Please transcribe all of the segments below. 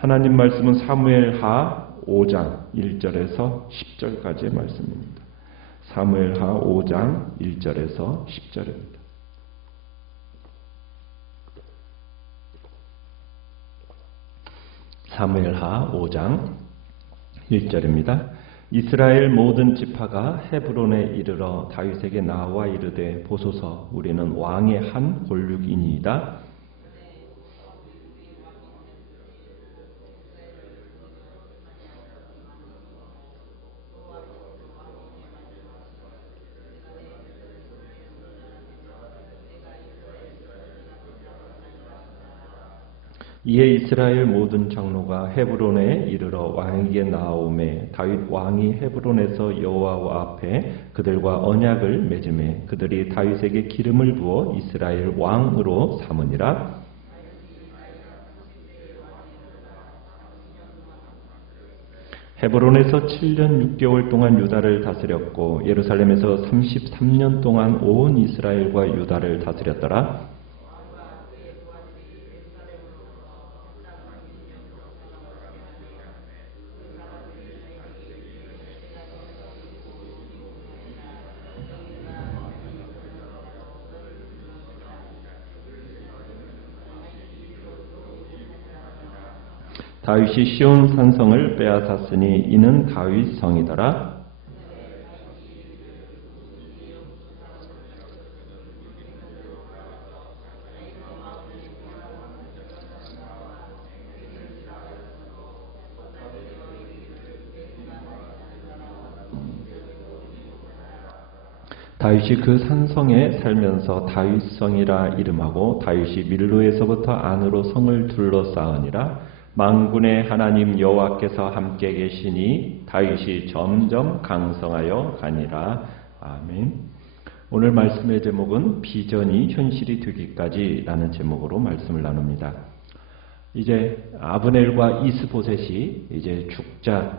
하나님 말씀은 사무엘하 5장 1절에서 10절까지의 말씀입니다. 사무엘하 5장 1절에서 10절입니다. 사무엘하 5장 1절입니다. 이스라엘 모든 지파가 헤브론에 이르러 다윗에게 나와 이르되 보소서 우리는 왕의 한 골육이니이다. 이에 이스라엘 모든 장로가 헤브론에 이르러 왕에게 나아오매 다윗 왕이 헤브론에서 여호와 앞에 그들과 언약을 맺음에 그들이 다윗에게 기름을 부어 이스라엘 왕으로 삼으니라. 헤브론에서 7년 6개월 동안 유다를 다스렸고 예루살렘에서 33년 동안 온 이스라엘과 유다를 다스렸더라. 다윗이 시온 산성을 빼앗았으니 이는 다윗 성이더라. 다윗이 그 산성에 살면서 다윗성이라 이름하고 다윗이 밀로에서부터 안으로 성을 둘러싸으니라. 만군의 하나님 여호와께서 함께 계시니 다윗이 점점 강성하여 가니라. 아멘. 오늘 말씀의 제목은 비전이 현실이 되기까지라는 제목으로 말씀을 나눕니다. 이제 아브넬과 이스보셋이 이제 죽자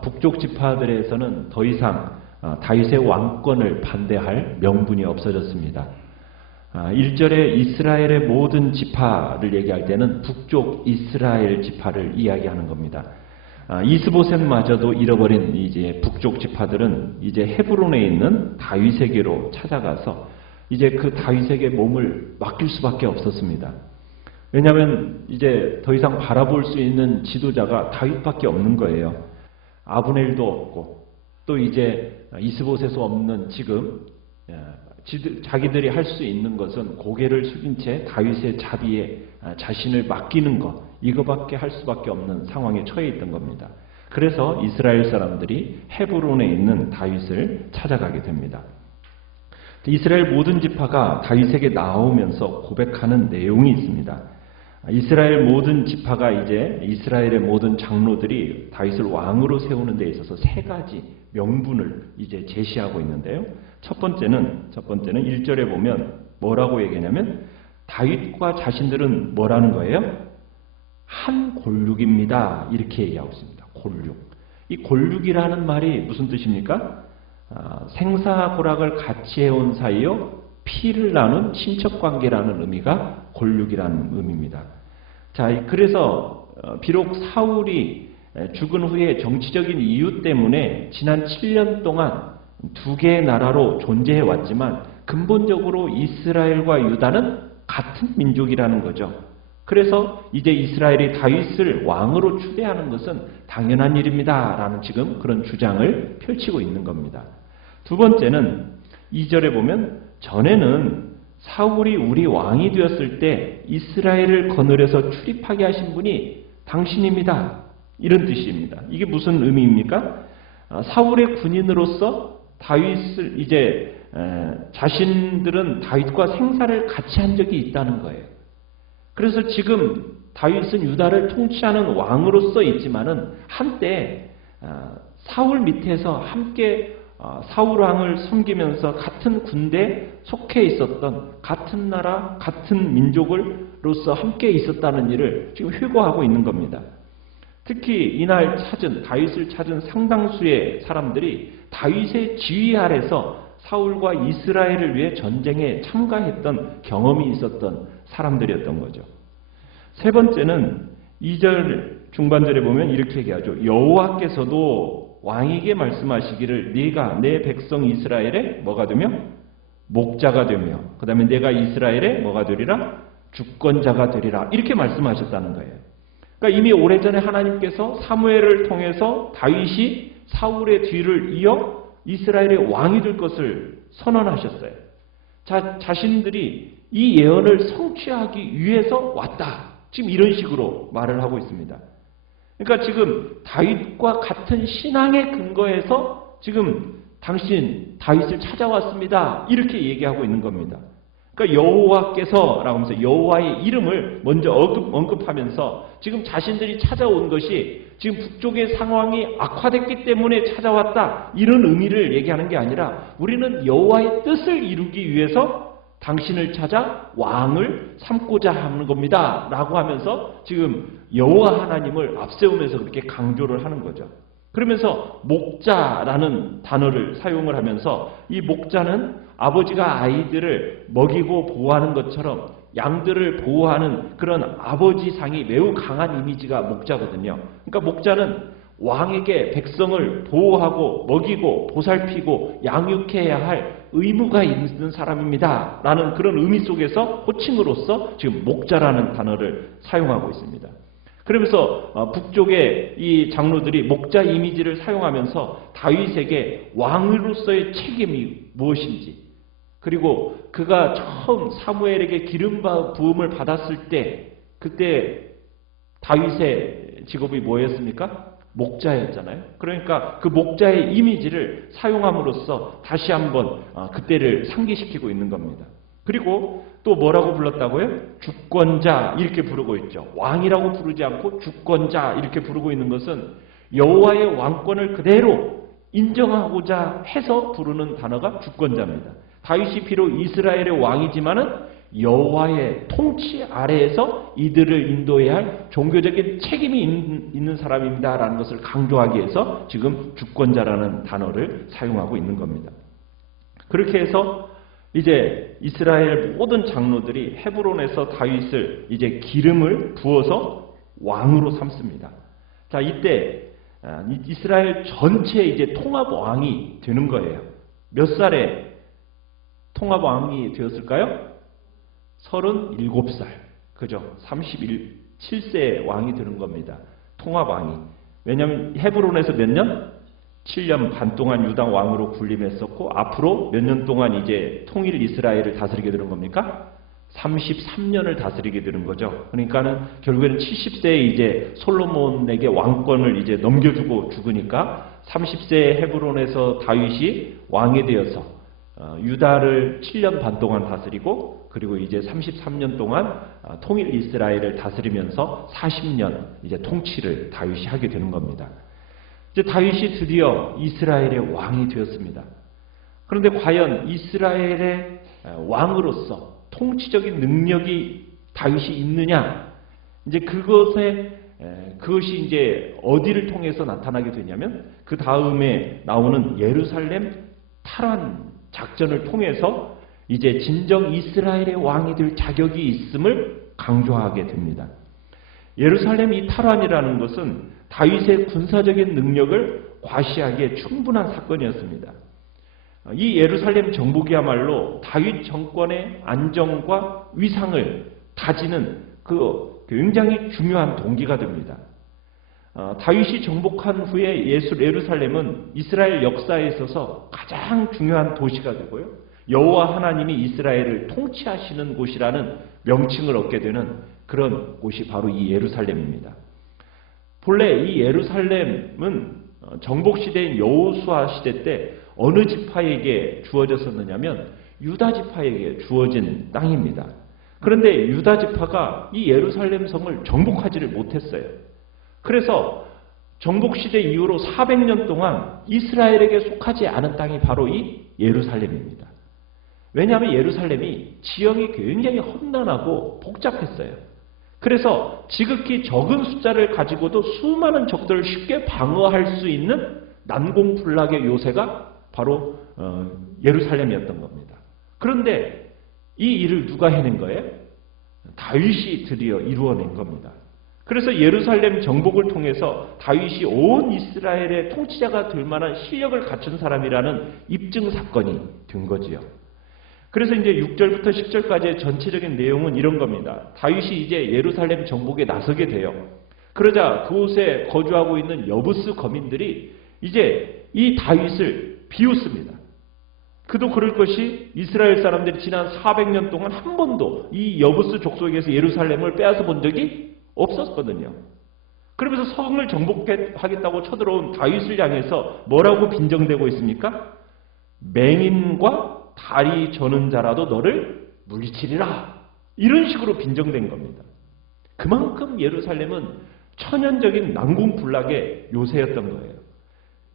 북쪽 지파들에서는 더 이상 다윗의 왕권을 반대할 명분이 없어졌습니다. 1절에 이스라엘의 모든 지파를 얘기할 때는 북쪽 이스라엘 지파를 이야기하는 겁니다. 이스보셋마저도 잃어버린 이제 북쪽 지파들은 이제 헤브론에 있는 다윗에게로 찾아가서 이제 그 다윗에게 몸을 맡길 수밖에 없었습니다. 왜냐하면 이제 더 이상 바라볼 수 있는 지도자가 다윗밖에 없는 거예요. 아브넬도 없고 또 이제 이스보셋도 없는 지금 자기들이 할 수 있는 것은 고개를 숙인 채 다윗의 자비에 자신을 맡기는 것, 이거밖에 할 수밖에 없는 상황에 처해 있던 겁니다. 그래서 이스라엘 사람들이 헤브론에 있는 다윗을 찾아가게 됩니다. 이스라엘 모든 지파가 다윗에게 나오면서 고백하는 내용이 있습니다. 이스라엘 모든 지파가 이제 이스라엘의 모든 장로들이 다윗을 왕으로 세우는 데 있어서 세 가지 명분을 이제 제시하고 있는데요. 첫 번째는 1절에 보면 뭐라고 얘기하냐면 다윗과 자신들은 뭐라는 거예요? 한 골육입니다. 이렇게 얘기하고 있습니다. 골육. 이 골육이라는 말이 무슨 뜻입니까? 생사고락을 같이 해온 사이요 피를 나눈 친척관계라는 의미가 골육이라는 의미입니다. 자, 그래서 비록 사울이 죽은 후에 정치적인 이유 때문에 지난 7년 동안 두 개의 나라로 존재해 왔지만 근본적으로 이스라엘과 유다는 같은 민족이라는 거죠. 그래서 이제 이스라엘이 다윗을 왕으로 추대하는 것은 당연한 일입니다. 라는 지금 그런 주장을 펼치고 있는 겁니다. 두 번째는 2절에 보면 전에는 사울이 우리 왕이 되었을 때 이스라엘을 거느려서 출입하게 하신 분이 당신입니다. 이런 뜻입니다. 이게 무슨 의미입니까? 사울의 군인으로서 다윗을 이제 자신들은 다윗과 생사를 같이 한 적이 있다는 거예요. 그래서 지금 다윗은 유다를 통치하는 왕으로서 있지만은 한때 사울 밑에서 함께 사울 왕을 섬기면서 같은 군대에 속해 있었던 같은 나라, 같은 민족으로서 함께 있었다는 일을 지금 회고하고 있는 겁니다. 특히 이날 다윗을 찾은 상당수의 사람들이 다윗의 지휘 아래서 사울과 이스라엘을 위해 전쟁에 참가했던 경험이 있었던 사람들이었던 거죠. 세 번째는 2절 중반절에 보면 이렇게 얘기하죠. 여호와께서도 왕에게 말씀하시기를 네가 내 백성 이스라엘의 뭐가 되며? 목자가 되며 그 다음에 내가 이스라엘의 뭐가 되리라? 주권자가 되리라. 이렇게 말씀하셨다는 거예요. 그러니까 이미 오래전에 하나님께서 사무엘을 통해서 다윗이 사울의 뒤를 이어 이스라엘의 왕이 될 것을 선언하셨어요. 자신들이 이 예언을 성취하기 위해서 왔다. 지금 이런 식으로 말을 하고 있습니다. 그러니까 지금 다윗과 같은 신앙의 근거에서 지금 당신 다윗을 찾아왔습니다. 이렇게 얘기하고 있는 겁니다. 그러니까 여호와께서라고 하면서 여호와의 이름을 먼저 언급하면서 지금 자신들이 찾아온 것이 지금 북쪽의 상황이 악화됐기 때문에 찾아왔다. 이런 의미를 얘기하는 게 아니라 우리는 여호와의 뜻을 이루기 위해서 당신을 찾아 왕을 삼고자 하는 겁니다. 라고 하면서 지금 여호와 하나님을 앞세우면서 그렇게 강조를 하는 거죠. 그러면서 목자라는 단어를 사용을 하면서 이 목자는 아버지가 아이들을 먹이고 보호하는 것처럼 양들을 보호하는 그런 아버지상이 매우 강한 이미지가 목자거든요. 그러니까 목자는 왕에게 백성을 보호하고 먹이고 보살피고 양육해야 할 의무가 있는 사람입니다. 라는 그런 의미 속에서 호칭으로서 지금 목자라는 단어를 사용하고 있습니다. 그러면서 북쪽의 이 장로들이 목자 이미지를 사용하면서 다윗에게 왕으로서의 책임이 무엇인지, 그리고 그가 처음 사무엘에게 기름 부음을 받았을 때 그때 다윗의 직업이 뭐였습니까? 목자였잖아요. 그러니까 그 목자의 이미지를 사용함으로써 다시 한번 그때를 상기시키고 있는 겁니다. 그리고 또 뭐라고 불렀다고요? 주권자 이렇게 부르고 있죠. 왕이라고 부르지 않고 주권자 이렇게 부르고 있는 것은 여호와의 왕권을 그대로 인정하고자 해서 부르는 단어가 주권자입니다. 다윗이 비록 이스라엘의 왕이지만은 여호와의 통치 아래에서 이들을 인도해야 할 종교적인 책임이 있는 사람입니다라는 것을 강조하기 위해서 지금 주권자라는 단어를 사용하고 있는 겁니다. 그렇게 해서 이제 이스라엘 모든 장로들이 헤브론에서 다윗을 이제 기름을 부어서 왕으로 삼습니다. 자, 이때 이스라엘 전체 이제 통합 왕이 되는 거예요. 몇 살에 통합 왕이 되었을까요? 37살. 그죠? 37세의 왕이 되는 겁니다. 통합 왕이. 왜냐하면 헤브론에서 몇 년? 7년 반 동안 유다 왕으로 군림했었고 앞으로 몇 년 동안 이제 통일 이스라엘을 다스리게 되는 겁니까? 33년을 다스리게 되는 거죠. 그러니까는 결국에는 70세에 이제 솔로몬에게 왕권을 이제 넘겨주고 죽으니까 30세에 헤브론에서 다윗이 왕이 되어서 유다를 7년 반 동안 다스리고 그리고 이제 33년 동안 통일 이스라엘을 다스리면서 40년 이제 통치를 다윗이 하게 되는 겁니다. 이제 다윗이 드디어 이스라엘의 왕이 되었습니다. 그런데 과연 이스라엘의 왕으로서 통치적인 능력이 다윗이 있느냐? 이제 그것이 이제 어디를 통해서 나타나게 되냐면 그 다음에 나오는 예루살렘 탈환 작전을 통해서 이제 진정 이스라엘의 왕이 될 자격이 있음을 강조하게 됩니다. 예루살렘 이 탈환이라는 것은 다윗의 군사적인 능력을 과시하기에 충분한 사건이었습니다. 이 예루살렘 정복이야말로 다윗 정권의 안정과 위상을 다지는 그 굉장히 중요한 동기가 됩니다. 다윗이 정복한 후에 예루살렘은 이스라엘 역사에 있어서 가장 중요한 도시가 되고요. 여호와 하나님이 이스라엘을 통치하시는 곳이라는 명칭을 얻게 되는 그런 곳이 바로 이 예루살렘입니다. 본래 이 예루살렘은 정복시대인 여호수아 시대 때 어느 지파에게 주어졌었느냐면 유다 지파에게 주어진 땅입니다. 그런데 유다 지파가 이 예루살렘 성을 정복하지를 못했어요. 그래서 정복시대 이후로 400년 동안 이스라엘에게 속하지 않은 땅이 바로 이 예루살렘입니다. 왜냐하면 예루살렘이 지형이 굉장히 험난하고 복잡했어요. 그래서 지극히 적은 숫자를 가지고도 수많은 적들을 쉽게 방어할 수 있는 난공불락의 요새가 바로 예루살렘이었던 겁니다. 그런데 이 일을 누가 해낸 거예요? 다윗이 드디어 이루어낸 겁니다. 그래서 예루살렘 정복을 통해서 다윗이 온 이스라엘의 통치자가 될 만한 실력을 갖춘 사람이라는 입증 사건이 된 거지요. 그래서 이제 6절부터 10절까지의 전체적인 내용은 이런 겁니다. 다윗이 이제 예루살렘 정복에 나서게 돼요. 그러자 그곳에 거주하고 있는 여부스 거민들이 이제 이 다윗을 비웃습니다. 그도 그럴 것이 이스라엘 사람들이 지난 400년 동안 한 번도 이 여부스 족속에서 예루살렘을 빼앗아 본 적이 없었거든요. 그러면서 성을 정복하겠다고 쳐들어온 다윗을 향해서 뭐라고 빈정대고 있습니까? 맹인과 다리 저는 자라도 너를 물리치리라. 이런 식으로 빈정된 겁니다. 그만큼 예루살렘은 천연적인 난공불락의 요새였던 거예요.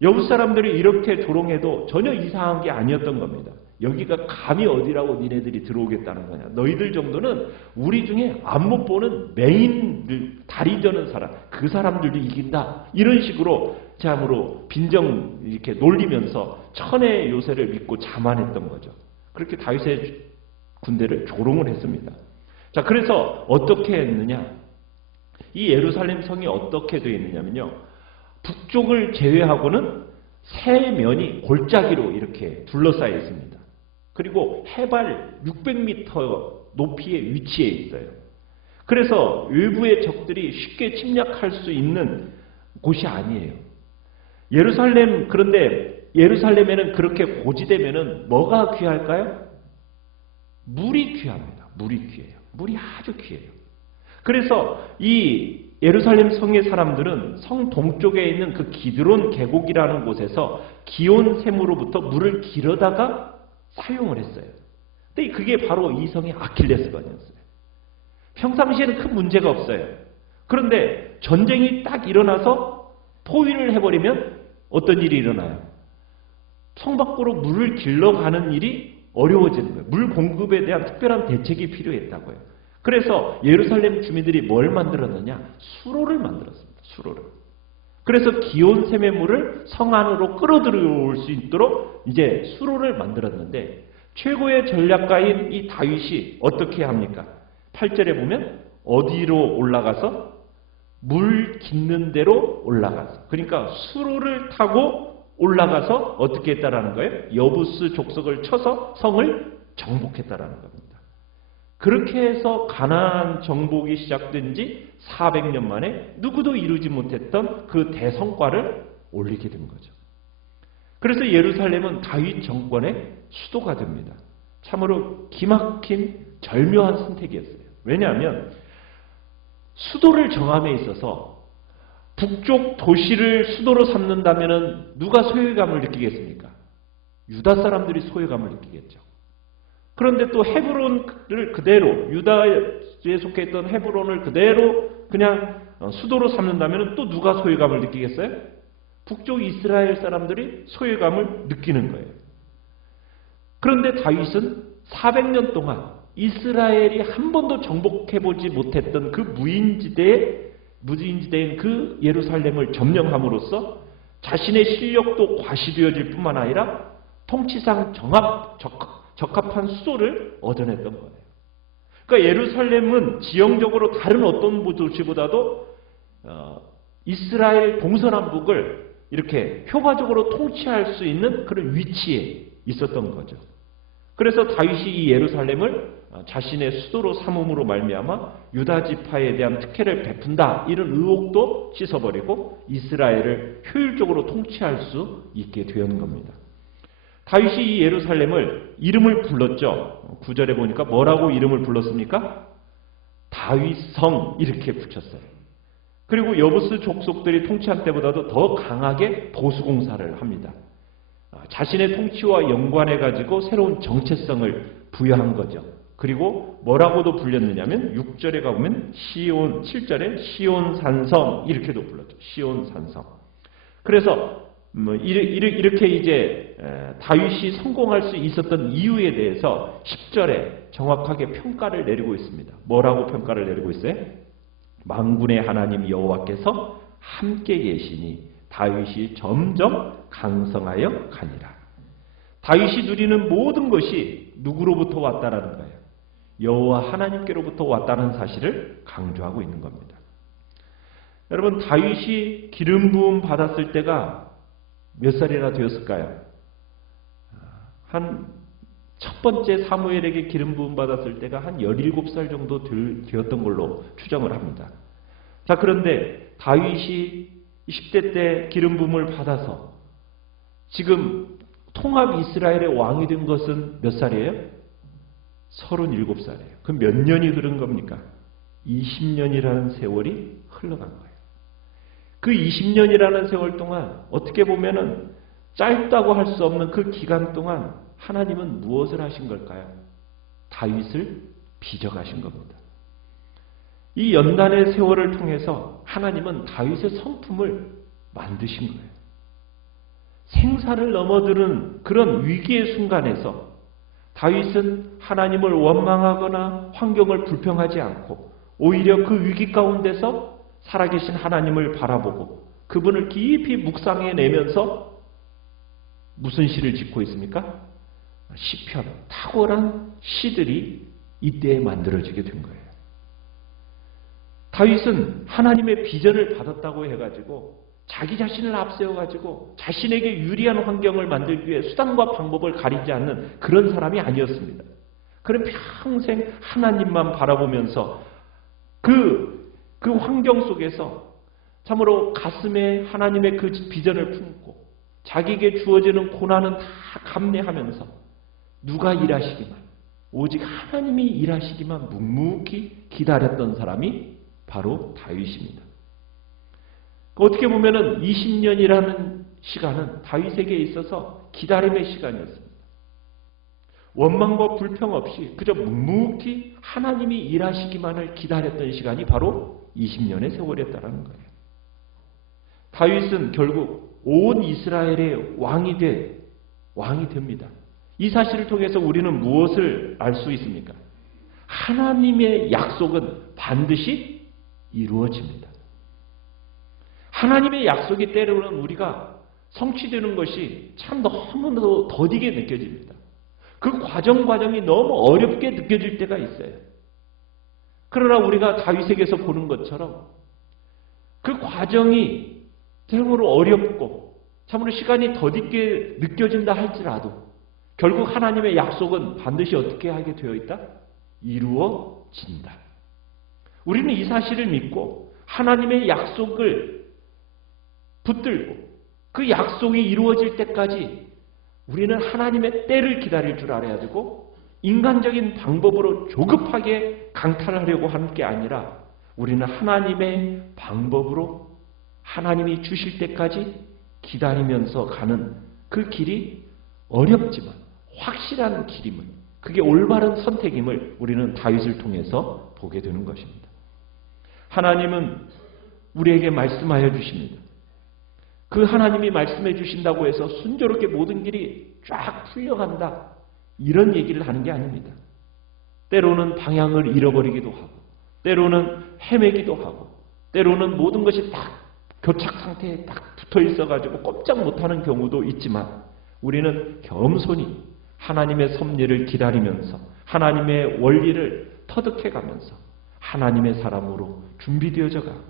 여부 사람들이 이렇게 조롱해도 전혀 이상한 게 아니었던 겁니다. 여기가 감히 어디라고 니네들이 들어오겠다는 거냐. 너희들 정도는 우리 중에 안못 보는 맹인들, 다리 저는 사람, 그 사람들도 이긴다. 이런 식으로 참으로 빈정 이렇게 놀리면서 천의 요새를 믿고 자만했던 거죠. 그렇게 다윗의 군대를 조롱을 했습니다. 자, 그래서 어떻게 했느냐? 이 예루살렘 성이 어떻게 되어 있느냐면요. 북쪽을 제외하고는 세 면이 골짜기로 이렇게 둘러싸여 있습니다. 그리고 해발 600m 높이에 위치해 있어요. 그래서 외부의 적들이 쉽게 침략할 수 있는 곳이 아니에요. 그런데 예루살렘에는 그렇게 고지되면은 뭐가 귀할까요? 물이 귀합니다. 물이 귀해요. 물이 아주 귀해요. 그래서 이 예루살렘 성의 사람들은 성 동쪽에 있는 그 기드론 계곡이라는 곳에서 기온 샘으로부터 물을 길어다가 사용을 했어요. 근데 그게 바로 이 성의 아킬레스건이었어요. 평상시에는 큰 문제가 없어요. 그런데 전쟁이 딱 일어나서 포위를 해버리면 어떤 일이 일어나요? 성 밖으로 물을 길러가는 일이 어려워지는 거예요. 물 공급에 대한 특별한 대책이 필요했다고요. 그래서 예루살렘 주민들이 뭘 만들었느냐? 수로를 만들었습니다. 수로를. 그래서 기온샘의 물을 성 안으로 끌어들여올 수 있도록 이제 수로를 만들었는데 최고의 전략가인 이 다윗이 어떻게 합니까? 8절에 보면 어디로 올라가서? 물 깃는 대로 올라가서. 그러니까 수로를 타고 올라가서 어떻게 했다라는 거예요? 여부스 족속을 쳐서 성을 정복했다라는 겁니다. 그렇게 해서 가나안 정복이 시작된 지 400년 만에 누구도 이루지 못했던 그 대성과를 올리게 된 거죠. 그래서 예루살렘은 다윗 정권의 수도가 됩니다. 참으로 기막힌 절묘한 선택이었어요. 왜냐하면 수도를 정함에 있어서 북쪽 도시를 수도로 삼는다면 누가 소외감을 느끼겠습니까? 유다 사람들이 소외감을 느끼겠죠. 그런데 또 헤브론을 그대로 유다에 속해 있던 헤브론을 그대로 그냥 수도로 삼는다면 또 누가 소외감을 느끼겠어요? 북쪽 이스라엘 사람들이 소외감을 느끼는 거예요. 그런데 다윗은 400년 동안 이스라엘이 한 번도 정복해보지 못했던 그 무인지대인 그 예루살렘을 점령함으로써 자신의 실력도 과시되어질 뿐만 아니라 통치상 적합한 수도를 얻어냈던 거예요. 그러니까 예루살렘은 지형적으로 다른 어떤 도시보다도 이스라엘 동서남북을 이렇게 효과적으로 통치할 수 있는 그런 위치에 있었던 거죠. 그래서 다윗이 이 예루살렘을 자신의 수도로 삼음으로 말미암아 유다 지파에 대한 특혜를 베푼다 이런 의혹도 씻어버리고 이스라엘을 효율적으로 통치할 수 있게 된 겁니다. 다윗이 이 예루살렘을 이름을 불렀죠. 9절에 보니까 뭐라고 이름을 불렀습니까? 다윗성 이렇게 붙였어요. 그리고 여부스 족속들이 통치한 때보다도 더 강하게 보수공사를 합니다. 자신의 통치와 연관해가지고 새로운 정체성을 부여한 거죠. 그리고 뭐라고도 불렸느냐면 6절에 가보면 7절에 시온산성 이렇게도 불렀죠. 시온산성. 그래서 이렇게 이제 다윗이 성공할 수 있었던 이유에 대해서 10절에 정확하게 평가를 내리고 있습니다. 뭐라고 평가를 내리고 있어요? 만군의 하나님 여호와께서 함께 계시니 다윗이 점점 강성하여 가니라. 다윗이 누리는 모든 것이 누구로부터 왔다라는 거예요. 여호와 하나님께로부터 왔다는 사실을 강조하고 있는 겁니다. 여러분, 다윗이 기름 부음 받았을 때가 몇 살이나 되었을까요? 한 첫 번째 사무엘에게 기름 부음 받았을 때가 한 17살 정도 되었던 걸로 추정을 합니다. 자, 그런데 다윗이 10대 때 기름 부음을 받아서 지금 통합 이스라엘의 왕이 된 것은 몇 살이에요? 37살이에요. 그럼 몇 년이 흐른 겁니까? 20년이라는 세월이 흘러간 거예요. 그 20년이라는 세월 동안 어떻게 보면은 짧다고 할 수 없는 그 기간 동안 하나님은 무엇을 하신 걸까요? 다윗을 빚어가신 겁니다. 이 연단의 세월을 통해서 하나님은 다윗의 성품을 만드신 거예요. 생사를 넘어드는 그런 위기의 순간에서 다윗은 하나님을 원망하거나 환경을 불평하지 않고 오히려 그 위기 가운데서 살아계신 하나님을 바라보고 그분을 깊이 묵상해내면서 무슨 시를 짓고 있습니까? 시편, 탁월한 시들이 이때에 만들어지게 된 거예요. 다윗은 하나님의 비전을 받았다고 해가지고 자기 자신을 앞세워가지고 자신에게 유리한 환경을 만들기 위해 수단과 방법을 가리지 않는 그런 사람이 아니었습니다. 그는 평생 하나님만 바라보면서 그 환경 속에서 참으로 가슴에 하나님의 그 비전을 품고 자기에게 주어지는 고난은 다 감내하면서 누가 일하시기만, 오직 하나님이 일하시기만 묵묵히 기다렸던 사람이 바로 다윗입니다. 어떻게 보면은 20년이라는 시간은 다윗에게 있어서 기다림의 시간이었습니다. 원망과 불평 없이 그저 묵묵히 하나님이 일하시기만을 기다렸던 시간이 바로 20년의 세월이었다는 거예요. 다윗은 결국 온 이스라엘의 왕이 됩니다. 이 사실을 통해서 우리는 무엇을 알 수 있습니까? 하나님의 약속은 반드시 이루어집니다. 하나님의 약속이 때로는 우리가 성취되는 것이 참 너무나도 더디게 느껴집니다. 그 과정이 너무 어렵게 느껴질 때가 있어요. 그러나 우리가 다윗에게서 보는 것처럼 그 과정이 때로는 어렵고 참으로 시간이 더디게 느껴진다 할지라도 결국 하나님의 약속은 반드시 어떻게 하게 되어 있다? 이루어진다. 우리는 이 사실을 믿고 하나님의 약속을 붙들고 그 약속이 이루어질 때까지 우리는 하나님의 때를 기다릴 줄 알아야 되고 인간적인 방법으로 조급하게 강탈하려고 하는 게 아니라 우리는 하나님의 방법으로 하나님이 주실 때까지 기다리면서 가는 그 길이 어렵지만 확실한 길임을, 그게 올바른 선택임을 우리는 다윗을 통해서 보게 되는 것입니다. 하나님은 우리에게 말씀하여 주십니다. 그 하나님이 말씀해 주신다고 해서 순조롭게 모든 길이 쫙 풀려간다, 이런 얘기를 하는 게 아닙니다. 때로는 방향을 잃어버리기도 하고 때로는 헤매기도 하고 때로는 모든 것이 딱 교착 상태에 딱 붙어 있어가지고 꼼짝 못하는 경우도 있지만 우리는 겸손히 하나님의 섭리를 기다리면서 하나님의 원리를 터득해가면서 하나님의 사람으로 준비되어져 가고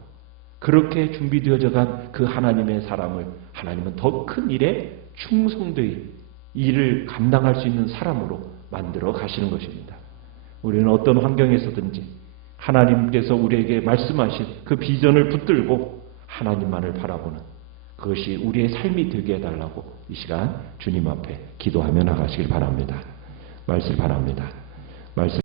그렇게 준비되어져 간 그 하나님의 사람을 하나님은 더 큰 일에 충성되이 일을 감당할 수 있는 사람으로 만들어 가시는 것입니다. 우리는 어떤 환경에서든지 하나님께서 우리에게 말씀하신 그 비전을 붙들고 하나님만을 바라보는 그것이 우리의 삶이 되게 해달라고 이 시간 주님 앞에 기도하며 나가시길 바랍니다. 말씀 바랍니다. 말씀